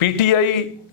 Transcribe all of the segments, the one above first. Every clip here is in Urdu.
PTI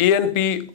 ANP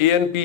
ANP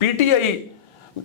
PTI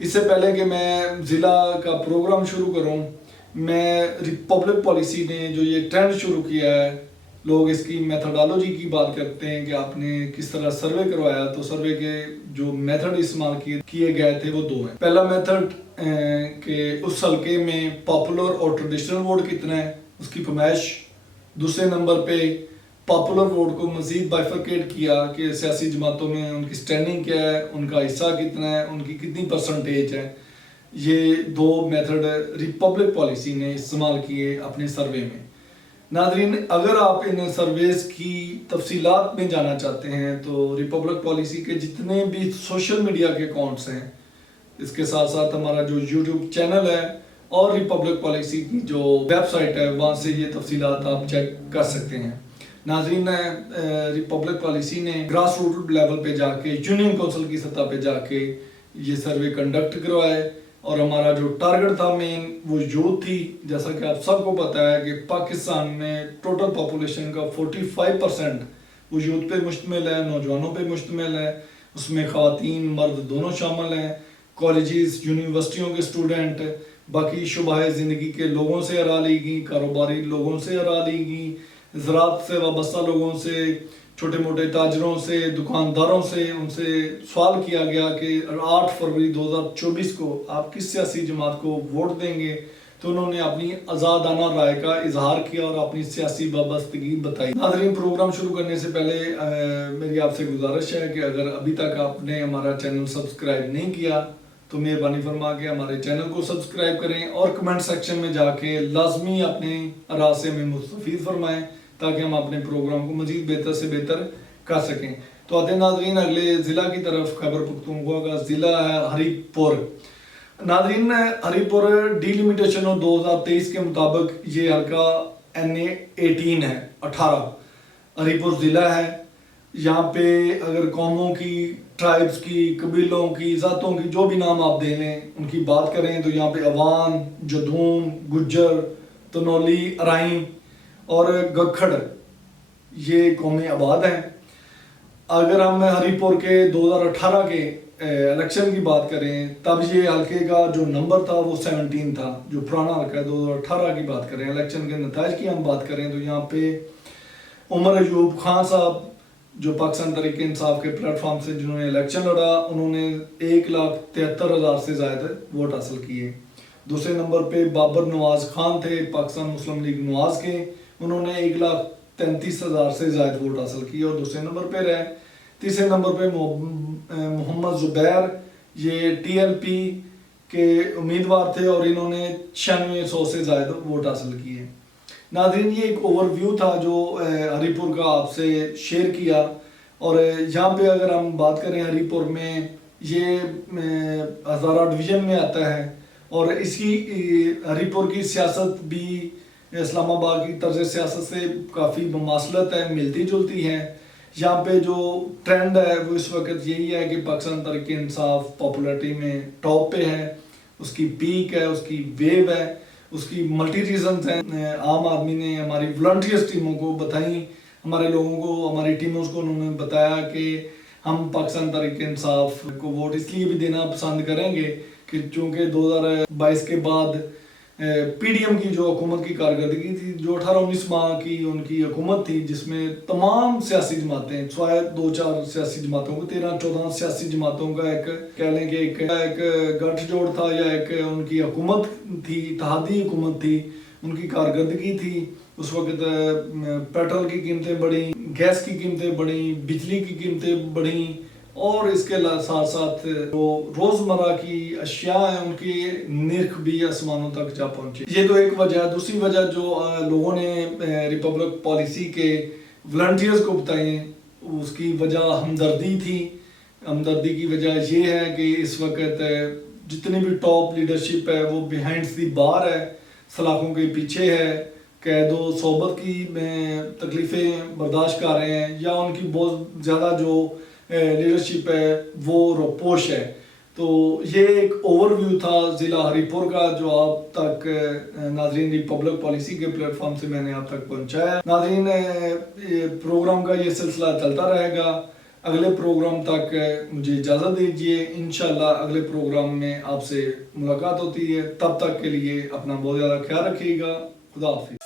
اس سے پہلے کہ میں ضلع کا پروگرام شروع کروں، میں ریپبلک پالیسی نے جو یہ ٹرینڈ شروع کیا ہے، لوگ اس کی میتھڈالوجی کی بات کرتے ہیں کہ آپ نے کس طرح سروے کروایا، تو سروے کے جو میتھڈ استعمال کیے گئے تھے وہ 2 ہیں۔ پہلا میتھڈ کہ اس حلقے میں پاپولر اور ٹریڈیشنل ووٹ کتنا ہے، اس کی پیمائش۔ دوسرے نمبر پہ پاپولر ووٹ کو مزید بائفرکیٹ کیا کہ سیاسی جماعتوں میں ان کی سٹینڈنگ کیا ہے، ان کا حصہ کتنا ہے، ان کی کتنی پرسنٹیج ہے۔ یہ 2 میتھڈ ریپبلک پالیسی نے استعمال کیے اپنے سروے میں۔ ناظرین، اگر آپ ان سرویز کی تفصیلات میں جانا چاہتے ہیں تو ریپبلک پالیسی کے جتنے بھی سوشل میڈیا کے اکاؤنٹس ہیں، اس کے ساتھ ساتھ ہمارا جو یوٹیوب چینل ہے اور ریپبلک پالیسی کی جو ویب سائٹ ہے، وہاں سے یہ تفصیلات آپ چیک کر سکتے ہیں۔ ناظرین، ریپبلک پالیسی نے گراس روٹ لیول پہ جا کے، یونین کونسل کی سطح پہ جا کے یہ سروے کنڈکٹ کروائے، اور ہمارا جو ٹارگٹ تھا مین وہ یوتھ تھی۔ جیسا کہ آپ سب کو پتہ ہے کہ پاکستان میں ٹوٹل پاپولیشن کا 45% وہ یوتھ پہ مشتمل ہے، نوجوانوں پہ مشتمل ہے۔ اس میں خواتین مرد دونوں شامل ہیں، کالجز یونیورسٹیوں کے اسٹوڈنٹ، باقی شعبہ زندگی کے لوگوں سے آرا لی گئی، کاروباری لوگوں سے آرا لی گئی، زراعت سے وابستہ لوگوں سے، چھوٹے موٹے تاجروں سے، دکانداروں سے، ان سے سوال کیا گیا کہ 8 فروری 2024 کو آپ کس سیاسی جماعت کو ووٹ دیں گے، تو انہوں نے اپنی آزادانہ رائے کا اظہار کیا اور اپنی سیاسی وابستگی بتائی۔ ناظرین، پروگرام شروع کرنے سے پہلے میری آپ سے گزارش ہے کہ اگر ابھی تک آپ نے ہمارا چینل سبسکرائب نہیں کیا تو مہربانی فرما کے ہمارے چینل کو سبسکرائب کریں، اور کمنٹ سیکشن میں جا کے لازمی اپنے آراء سے ہمیں مستفید فرمائیں تاکہ ہم اپنے پروگرام کو مزید بہتر سے بہتر کر سکیں۔ تو آتے ہیں ناظرین اگلے ضلع کی طرف۔ خیبر پختونخوا کا ضلع ہے ہری پور۔ ناظرین، ہری پور ڈیلیمیٹیشن 2023 کے مطابق یہ حلقہ NA 18 ہے، 18 ہری پور ضلع ہے۔ یہاں پہ اگر قوموں کی، ٹرائبز کی، قبیلوں کی، ذاتوں کی، جو بھی نام آپ دے لیں ان کی بات کریں تو یہاں پہ عوان، جدون، گجر، تنولی، ارائیں اور گکھڑ یہ قومیں آباد ہیں۔ اگر ہم ہری پور کے 2018 کے الیکشن کی بات کریں تب یہ حلقے کا جو نمبر تھا وہ 17 تھا، جو پرانا حلقہ ہے۔ 2018 کی بات کریں، الیکشن کے نتائج کی ہم بات کریں تو یہاں پہ عمر ایوب خان صاحب جو پاکستان تحریک انصاف کے پلیٹ فارم سے جنہوں نے الیکشن لڑا، انہوں نے 1,73,000 سے زائد ووٹ حاصل کیے۔ دوسرے نمبر پہ بابر نواز خان تھے پاکستان مسلم لیگ نواز کے، انہوں نے 1,33,000 سے زائد ووٹ حاصل کیے اور دوسرے نمبر پہ رہے۔ تیسرے نمبر پہ محمد زبیر، یہ TLP کے امیدوار تھے اور انہوں نے 9600 سے زائد ووٹ حاصل کیے۔ ناظرین، یہ ایک اوور ویو تھا جو ہری پور کا آپ سے شیئر کیا، اور یہاں پہ اگر ہم بات کریں ہری پور میں، یہ ہزارہ ڈویژن میں آتا ہے، اور اس کی ہری پور کی سیاست بھی اسلام آباد کی طرز سیاست سے کافی مماثلت ہے، ملتی جلتی ہے۔ یہاں پہ جو ٹرینڈ ہے وہ اس وقت یہی ہے کہ پاکستان تحریک انصاف پاپولیرٹی میں ٹاپ پہ ہے، اس کی پیک ہے، اس کی ویو ہے، اس کی ملٹی ریزنز ہیں۔ عام آدمی نے ہماری والنٹیئرز ٹیموں کو بتائیں، ہمارے لوگوں کو، ہماری ٹیموں کو انہوں نے بتایا کہ ہم پاکستان تحریک انصاف کو ووٹ اس لیے بھی دینا پسند کریں گے کہ چونکہ 2022 کے بعد PDM کی جو حکومت کی کارکردگی تھی، جو 18-19 ماہ کی ان کی حکومت تھی، جس میں تمام سیاسی جماعتیں، سوائے 2-4 سیاسی جماعتوں کو، 13-14 سیاسی جماعتوں کا ایک کہہ لیں کہ ایک گٹھ جوڑ تھا، یا ایک ان کی حکومت تھی، اتحادی حکومت تھی، ان کی کارکردگی تھی۔ اس وقت پیٹرول کی قیمتیں بڑھیں، گیس کی قیمتیں بڑھیں، بجلی کی قیمتیں بڑھیں، اور اس کے ساتھ ساتھ جو روزمرہ کی اشیاء ہیں ان کی نرخ بھی آسمانوں تک جا پہنچی۔ یہ تو ایک وجہ۔ دوسری وجہ جو لوگوں نے ریپبلک پالیسی کے والنٹیئرز کو بتائی، اس کی وجہ ہمدردی تھی۔ ہمدردی کی وجہ یہ ہے کہ اس وقت جتنی بھی ٹاپ لیڈرشپ ہے وہ بیہائنڈ دی بار ہے، سلاخوں کے پیچھے ہے، قید و صحبت کی تکلیفیں برداشت کر رہے ہیں، یا ان کی بہت زیادہ جو لیڈرشپ ہے وہ روپوش ہے۔ تو یہ ایک اوور ویو تھا ضلع ہری پور کا جو آپ تک ناظرین ریپبلک پالیسی کے پلیٹ فارم سے میں نے آپ تک پہنچایا۔ ناظرین، پروگرام کا یہ سلسلہ چلتا رہے گا۔ اگلے پروگرام تک مجھے اجازت دیجیے. انشاءاللہ اگلے پروگرام میں آپ سے ملاقات ہوتی ہے. تب تک کے لیے اپنا بہت زیادہ خیال رکھیے گا. خدا حافظ.